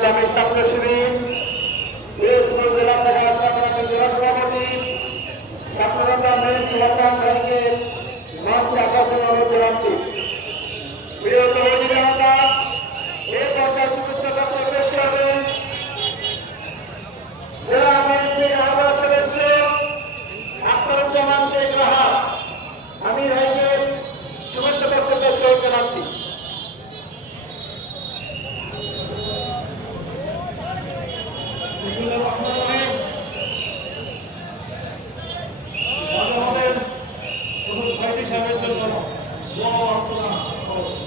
ইসলামী ছাত্র শিবির পিরোজপুর জেলা শাখা সংগ্রামী জেলা সভাপতি, ছাত্রনেতা মেহেদি হাসান ভাইকে মঞ্চে আসার জন্য হিসাবের জন্য দোয়া অর্থনা করো।